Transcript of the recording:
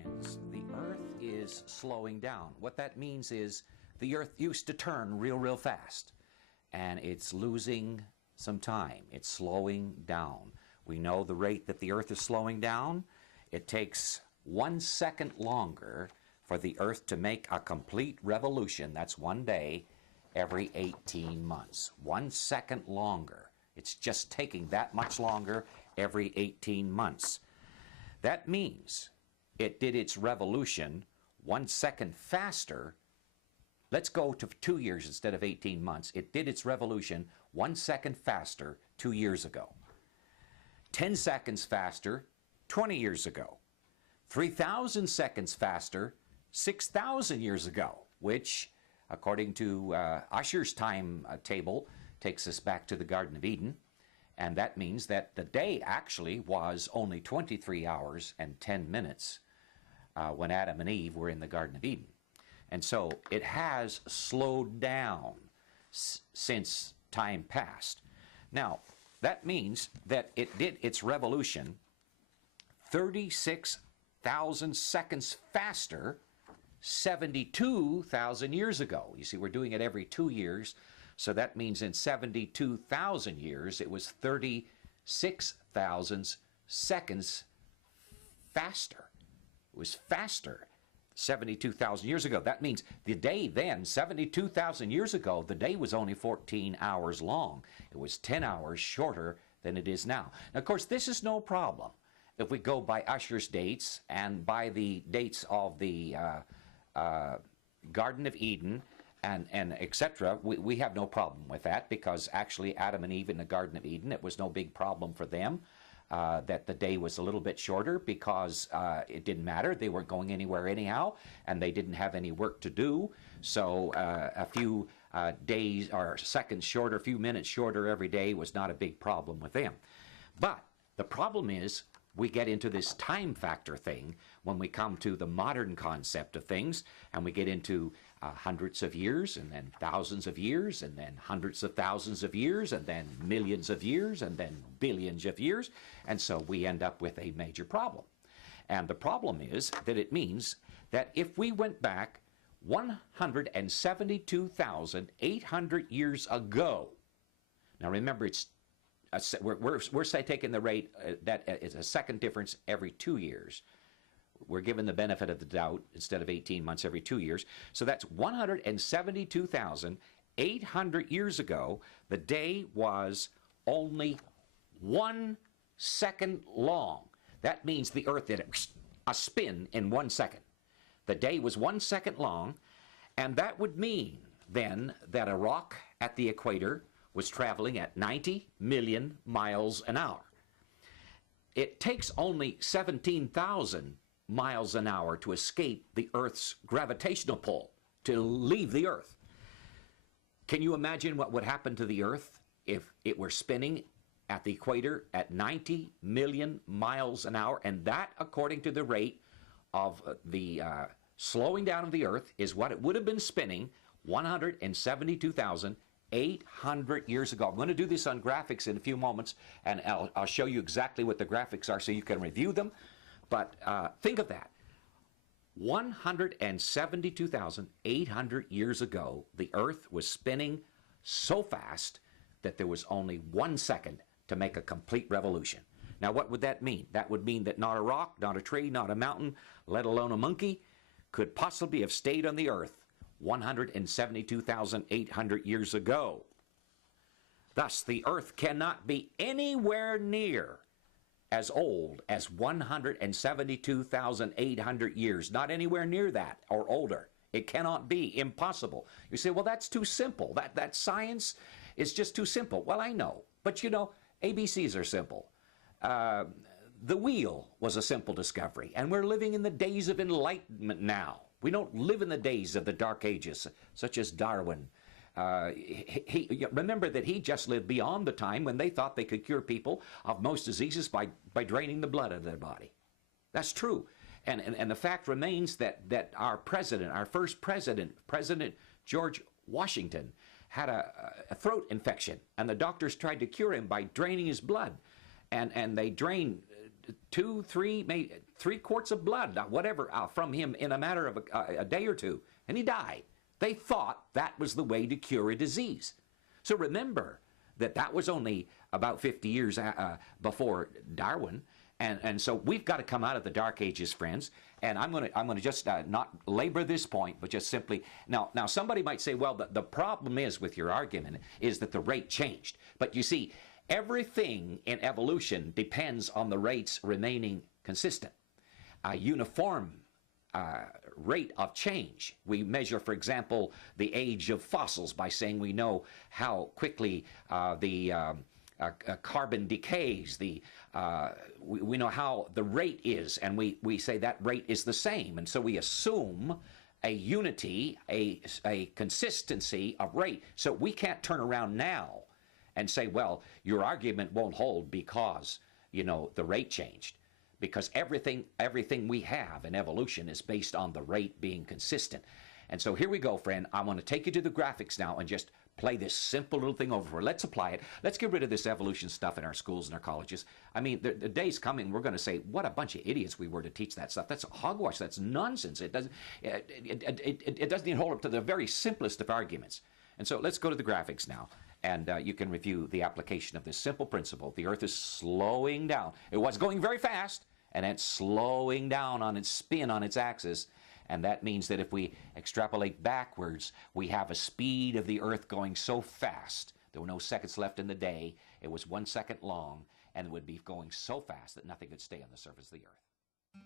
friends, the Earth is slowing down. What that means is the Earth used to turn real fast, and it's losing some time. It's slowing down. We know the rate that the Earth is slowing down. It takes 1 second longer for the Earth to make a complete revolution. That's 1 day every 18 months. 1 second longer. It's just taking that much longer every 18 months. That means it did its revolution 1 second faster. Let's go to 2 years instead of 18 months. It did its revolution 1 second faster 2 years ago. 10 seconds faster 20 years ago. 3,000 seconds faster 6,000 years ago, which, according to Ussher's time table, takes us back to the Garden of Eden. And that means that the day actually was only 23 hours and 10 minutes when Adam and Eve were in the Garden of Eden. And so it has slowed down since time passed. Now, that means that it did its revolution 36,000 seconds faster 72,000 years ago. You see, we're doing it every 2 years, so that means in 72,000 years it was 36,000 seconds faster. It was faster 72,000 years ago. That means the day then, 72,000 years ago, the day was only 14 hours long. It was 10 hours shorter than it is now. Now, of course, this is no problem. If we go by Ussher's dates and by the dates of the Garden of Eden and etc., we have no problem with that, because actually Adam and Eve in the Garden of Eden, it was no big problem for them that the day was a little bit shorter, because it didn't matter. They weren't going anywhere anyhow, and they didn't have any work to do. So a few days or seconds shorter, a few minutes shorter every day was not a big problem with them. But the problem is, we get into this time factor thing when we come to the modern concept of things, and we get into hundreds of years, and then thousands of years, and then hundreds of thousands of years, and then millions of years, and then billions of years, and so we end up with a major problem. And the problem is that it means that if we went back 172,800 years ago, now remember, we're taking the rate that is a second difference every 2 years. We're given the benefit of the doubt instead of 18 months every 2 years. So that's 172,800 years ago. The day was only 1 second long. That means the Earth did a spin in 1 second. The day was 1 second long, and that would mean then that a rock at the equator was traveling at 90 million miles an hour. It takes only 17,000 miles an hour to escape the Earth's gravitational pull, to leave the Earth. Can you imagine what would happen to the Earth if it were spinning at the equator at 90 million miles an hour? And that, according to the rate of the slowing down of the Earth, is what it would have been spinning 172,800 years ago. I'm going to do this on graphics in a few moments, and I'll show you exactly what the graphics are so you can review them. But think of that. 172,800 years ago, the Earth was spinning so fast that there was only 1 second to make a complete revolution. Now, what would that mean? That would mean that not a rock, not a tree, not a mountain, let alone a monkey, could possibly have stayed on the Earth 172,800 years ago. Thus, the Earth cannot be anywhere near as old as 172,800 years. Not anywhere near that or older. It cannot be. Impossible. You say, well, that's too simple. That science is just too simple. Well, I know. But you know, ABCs are simple. The wheel was a simple discovery, and we're living in the days of enlightenment now. We don't live in the days of the Dark Ages, such as Darwin. Remember that he just lived beyond the time when they thought they could cure people of most diseases by draining the blood out of their body. That's true. And the fact remains that our president, our first president, President George Washington, had a throat infection, and the doctors tried to cure him by draining his blood. And they drained 2, 3, maybe 3 quarts of blood, whatever, from him in a matter of a day or two, and he died. They thought that was the way to cure a disease. So remember that that was only about 50 years before Darwin. And so we've got to come out of the Dark Ages, friends. And I'm going to just not labor this point, but just simply now somebody might say, well, the problem is with your argument is that the rate changed. But you see, everything in evolution depends on the rates remaining consistent. A uniform rate of change. We measure, for example, the age of fossils by saying we know how quickly the carbon decays. We know how the rate is, and we say that rate is the same. And so we assume a unity, a consistency of rate. So we can't turn around now and say, well, your argument won't hold because, you know, the rate changed. Because everything we have in evolution is based on the rate being consistent. And so here we go, friend. I want to take you to the graphics now and just play this simple little thing over. Let's apply it. Let's get rid of this evolution stuff in our schools and our colleges. I mean, the day's coming, we're going to say, what a bunch of idiots we were to teach that stuff. That's hogwash. That's nonsense. It doesn't even hold up to the very simplest of arguments. And so let's go to the graphics now. And you can review the application of this simple principle. The Earth is slowing down. It was going very fast, and it's slowing down on its spin on its axis. And that means that if we extrapolate backwards, we have a speed of the Earth going so fast, there were no seconds left in the day, it was 1 second long, and it would be going so fast that nothing could stay on the surface of the Earth.